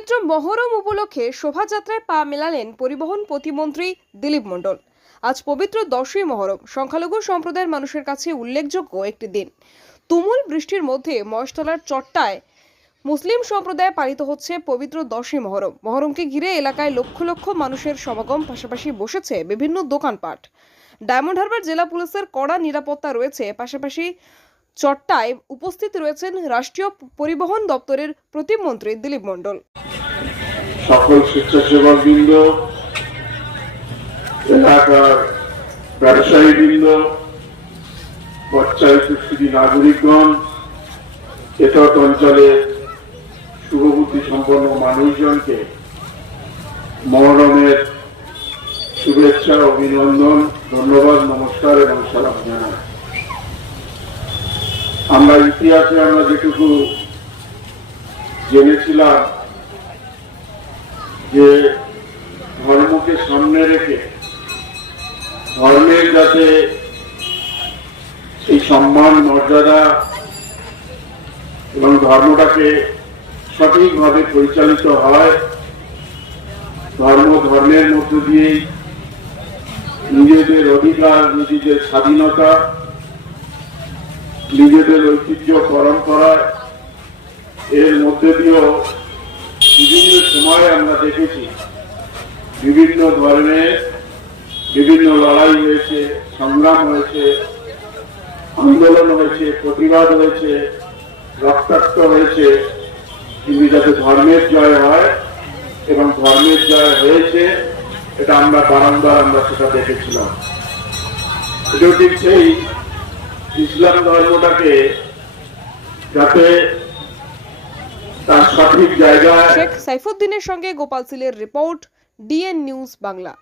পবিত্র মহরম উপলক্ষে শোভাযাত্রায় পা মেলালেন পরিবহন প্রতিমন্ত্রী দিলীপ মণ্ডল। আজ পবিত্র 10ই মহরম সংখ্যালঘু সম্প্রদায়ের মানুষের কাছে উল্লেখযোগ্য একটি দিন। তুমুল বৃষ্টির মধ্যে মহেশতলার চট্টায় মুসলিম সম্প্রদায়ে পালিত হচ্ছে পবিত্র 10ই মহরম। মহরমকে ঘিরে এলাকায় লক্ষ লক্ষ মানুষের সমাগম, পাশাপাশি বসেছে বিভিন্ন দোকানপাট। ডায়মন্ড হারবার জেলা পুলিশের কড়া নিরাপত্তা রয়েছে, পাশাপাশি চট্টায় উপস্থিত রয়েছেন রাষ্ট্রীয় পরিবহন দপ্তরের প্রতিমন্ত্রী দিলীপ মণ্ডল। সকল স্বেচ্ছাসেবকবৃন্দ, এলাকার ব্যবসায়ীবৃন্দ, বচ্চায় উপস্থিতি নাগরিকগণ, এতদ অঞ্চলের শুভবুদ্ধি সম্পন্ন মানুষজনকে মহরমের শুভেচ্ছা, অভিনন্দন, ধন্যবাদ, নমস্কার এবং সালাম জানাই। আমরা ইতিহাসে যেটুকু জেনেছিলাম যে ধর্মকে সামনে রেখে ধর্মের যাতে সেই সম্মান, মর্যাদা এবং ধর্মটাকে সঠিকভাবে পরিচালিত হয়, ধর্মের মধ্য দিয়েই নিজেদের অধিকার, নিজেদের স্বাধীনতা, নিজেদের ঐতিহ্য, পরম্পরা, এর মধ্যে দিয়েও বিভিন্ন সময়ে আমরা দেখেছি বিভিন্ন ধরনের বিভিন্ন লড়াই হয়েছে, সংগ্রাম হয়েছে, আন্দোলন হয়েছে, প্রতিবাদ হয়েছে, রক্তাক্ত হয়েছে, কিন্তু যাতে ধর্মের জয় হয় এবং ধর্মের জয় হয়েছে, এটা আমরা বারংবার সেটা দেখেছিলাম। এটাও ঠিক সেই ইসলাম ধর্মটাকে যাতে তার সঠিক জায়গায়। শেখ সাইফুদ্দিনের সঙ্গে গোপাল সিলের রিপোর্ট, ডিএন নিউজ বাংলা।